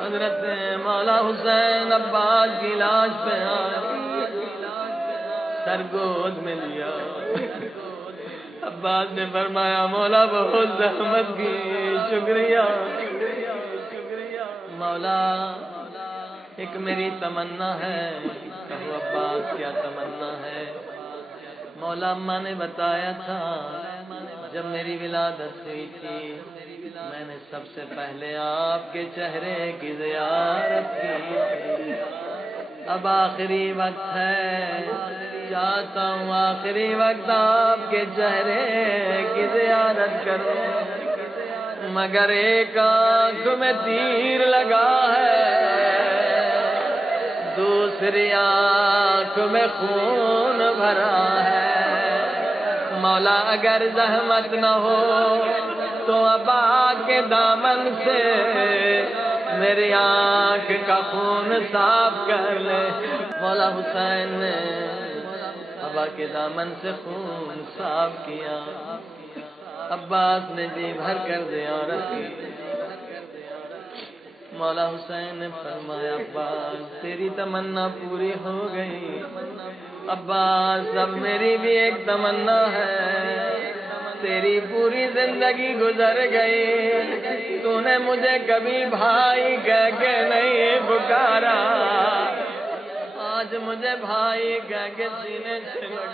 حضرت مولا حسین عباس کی لاش پہ آئے، سر گود میں لیا۔ عباس نے فرمایا مولا بہت زحمت کی، شکریہ مولا، ایک میری تمنا ہے۔ کہو عباس کیا تمنا ہے؟ مولا اماں نے بتایا تھا جب میری ولادت ہوئی تھی میں نے سب سے پہلے آپ کے چہرے کی زیارت کی تھی۔ اب آخری وقت ہے، چاہتا ہوں آخری وقت آپ کے چہرے کی زیارت کروں، مگر ایک آنکھ میں تیر لگا ہے، دوسری آنکھ میں خون بھرا ہے۔ مولا اگر زحمت نہ ہو تو ابا کے دامن سے میری آنکھ کا خون صاف کر لے۔ مولا حسین نے ابا کے دامن سے خون صاف کیا۔ عباس نے جی بھر کر زیارت کی۔ مولا حسین نے فرمایا عباس تیری تمنا پوری ہو گئی۔ عباس اب میری بھی ایک تمنا ہے، تیری پوری زندگی گزر گئی، تو نے مجھے کبھی بھائی کہہ کے نہیں پکارا، آج مجھے بھائی کہہ کے سینے سے لگا۔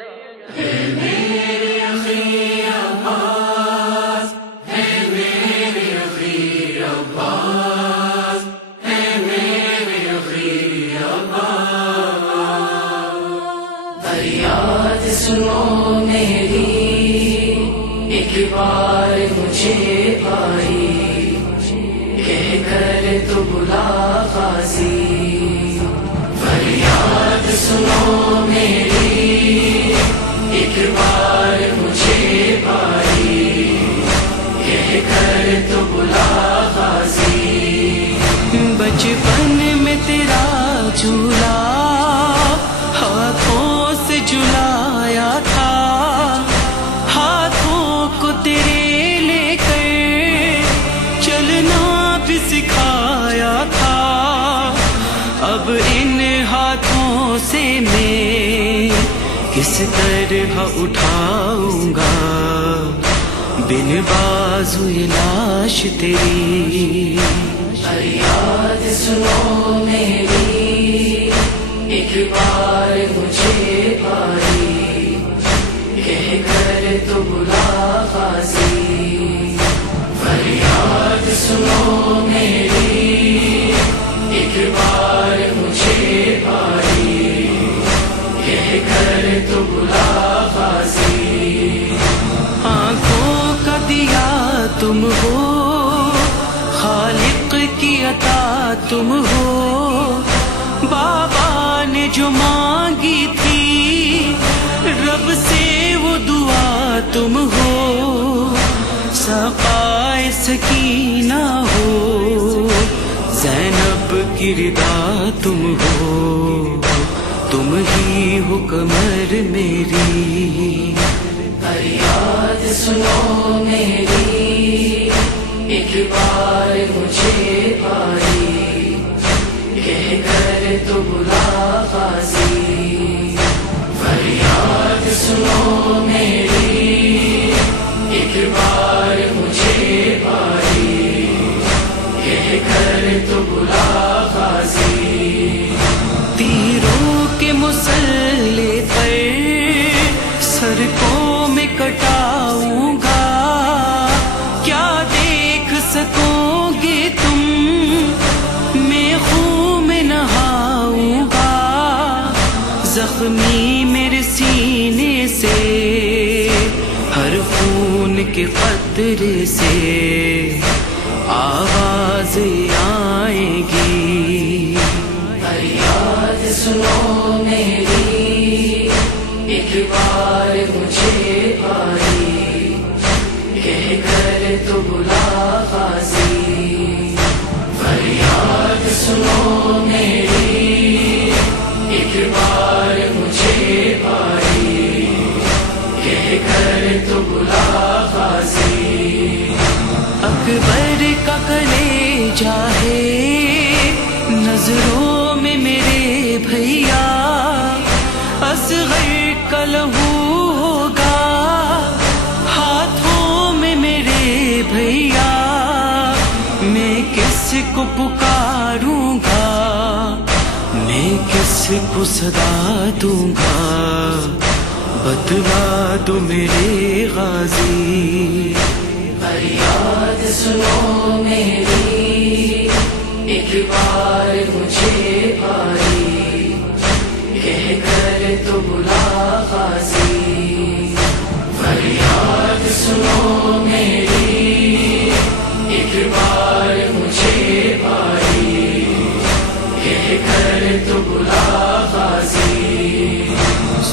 میرے اخی عباس، ہے میرے اخی عباس، ہے میرے اخی عباس، فریاد سنو میری، ایک بار مجھے بھائی کہہ کر تو بلا غازی، فریاد سنو میری، ایک بار مجھے بھائی کہہ کر تو بلا غازی، بچپن میں تیرا جھولا ہاتھوں سے جلایا تھا، ہاتھوں کو تیرے لے کر چلنا بھی سکھایا تھا، اب ان ہاتھوں سے میں کس طرح اٹھاؤں گا بن بازوئے لاش تیری، فریاد سنو میری، ایک بار مجھے بھائی کہہ کر تو بلا غازی، فریاد سنو میری، ایک بار مجھے بھائی کہہ کر تو بلا غازی، آنکھوں کا دیا تم ہو، خالق کی عطا تم ہو، بابا نے جو مانگی تھی رب سے وہ دعا تم ہو، سقائے سکینہ ہو، زینب کی رضا تم ہو، تم ہی ہو قمر میری، فریاد سنو میری، ایک بار مجھے بھائی کہہ کر تو بلا غازی، فریاد سنو میری، ایک بار مجھے بھائی کہہ کر تو بلا غازی، تیروں کے مسلح پر سر کو میں کٹاؤں گا، کیا دیکھ سکو گے تم میں خون میں نہاؤں گا، زخمی میرے سینے سے ہر خون کے قطرے سے آواز آئے گی، فریاد سنو میری، ایک بار مجھے بھائی کہہ کر تو بلا غازی، فریاد سنو میری، ایک بار مجھے بھائی کہہ کر تو بلا غازی، اکبر کا کلیجہ ہے نظروں میں میرے بھیا اصغر کا لہو ہوگا، ہاتھوں میں میرے بھیا میں کس کو پکاروں گا، میں کس کو صدا دوں گا، بتلا دو میرے غازی۔ فریاد سنو میری ایک بار مجھے بھائی، کہہ کر تو بلا غازی۔ فریاد سنو میری ایک بار مجھے بھائی، کہہ کر تو بلا غازی۔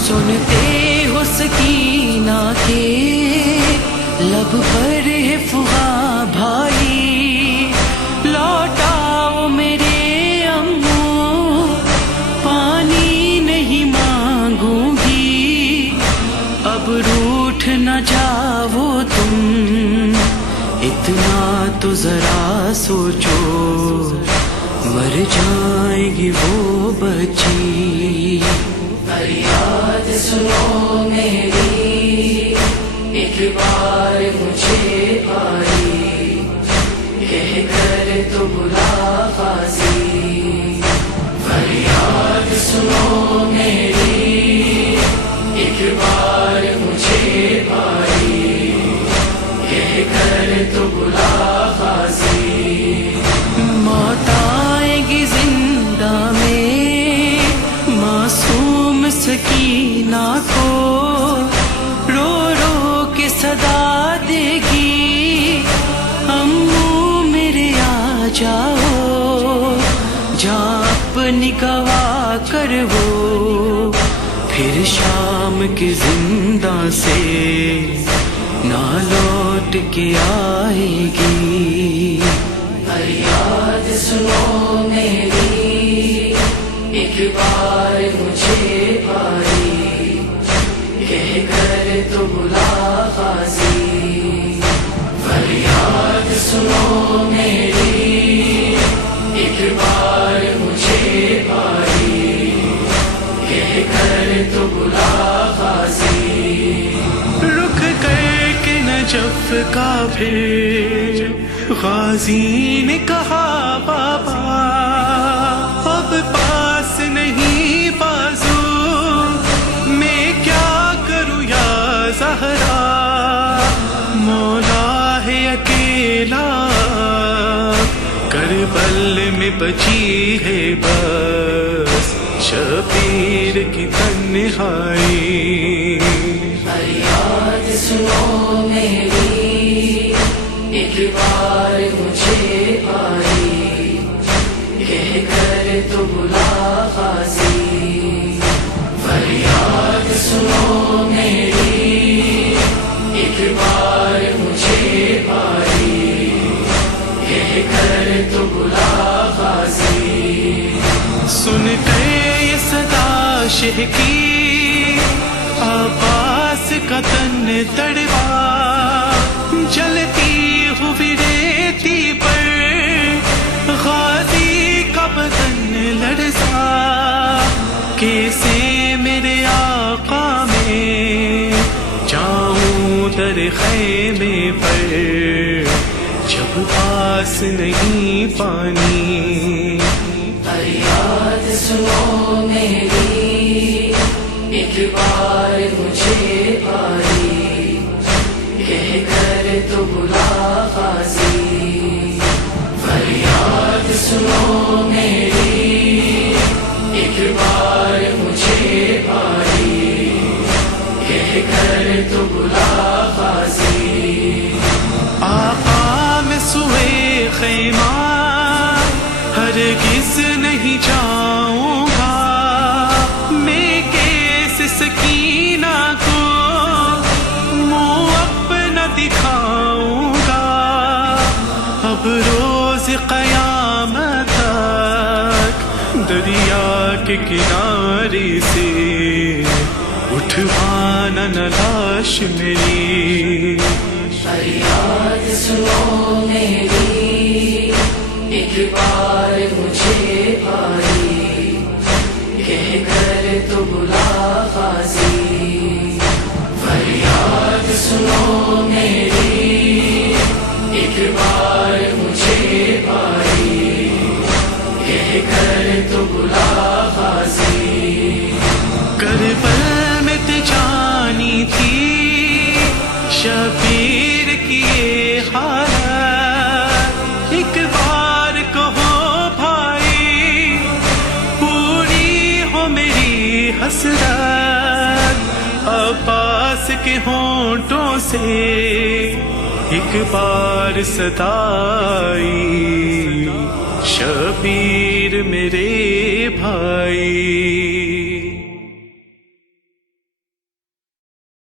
سنتے ہو سکینہ کے لب پر ہے فغاں بھائی، لوٹاؤ میرے امو، پانی نہیں مانگوں گی، اب روٹھ نہ جاؤ تم، اتنا تو ذرا سوچو، مر جائے گی وہ بچی۔ فریاد سنو میری ایک بار مجھے بھائی، کہہ کر تو بلا غازی۔ فریاد سنو میری ایک بار مجھے بھائی، کہہ کر تو بلا غازی۔ موت آئے گی زندہ میں معصوم سکینہ کو، رو رو کے صدا دے گی، امو میرے آ جاؤ، جہاں اپنی گوا کر وہ پھر شام کے زندہ سے نہ لوٹ کے آئے گی۔ فریاد سنو میری ایک بار مجھے بھائی، کہہ کر تو بلا غازی۔ فریاد سنو میری ایک بار مجھے بھائی، کہہ کر تو بلا غازی۔ رک کر کے نجف کا پھر غازی نے کہا بابا، اب پاس نہیں بازو، میں کیا کروں یا زہرا، مولا ہے اکیلا، کربل میں بچی ہے بس شبیر کی تنہائی۔ فریاد سنو میری ایک بار مجھے بھائی، کہہ کر تو بلا غازی۔ فریاد سنو میری ایک بار مجھے بھائی، کہہ کر تو بلا غازی۔ سن کر یہ صدا شہ کی عباس کا تن تڑپا، جلتی ہوئی ریتی پر غازی کا بدن لرزا، کیسے میرے آقا میں جاؤں در خیمے پر، جب پاس نہیں پانی۔ فریاد سنو میری ایک بار مجھے بھائی، کہہ کر تو بلا غازی۔ فریاد سنو میری ایک بار مجھے بھائی، کہہ کر تو بلا غازی۔ آقا میں سوئے خیمہ ہرگز نہیں جاؤں گا، میں کیسے سکینہ کو منہ اپنا دکھاؤں گا، اب روز قیامت تک دریا کے کنارے سے اٹھوانا نہ لاش میری۔ فریاد سنو میری ایک بار مجھے تو بلا غازی فریاد سنو میری ایک بار مجھے بھائی کہہ کر تو بلا غازی کربل میں جانی تھی شبیر کی یہ حالت ایک بار کہو بھائی پوری ہو میری حسرت عباس کے ہونٹوں سے ایک بار ستائی شبیر میرے بھائی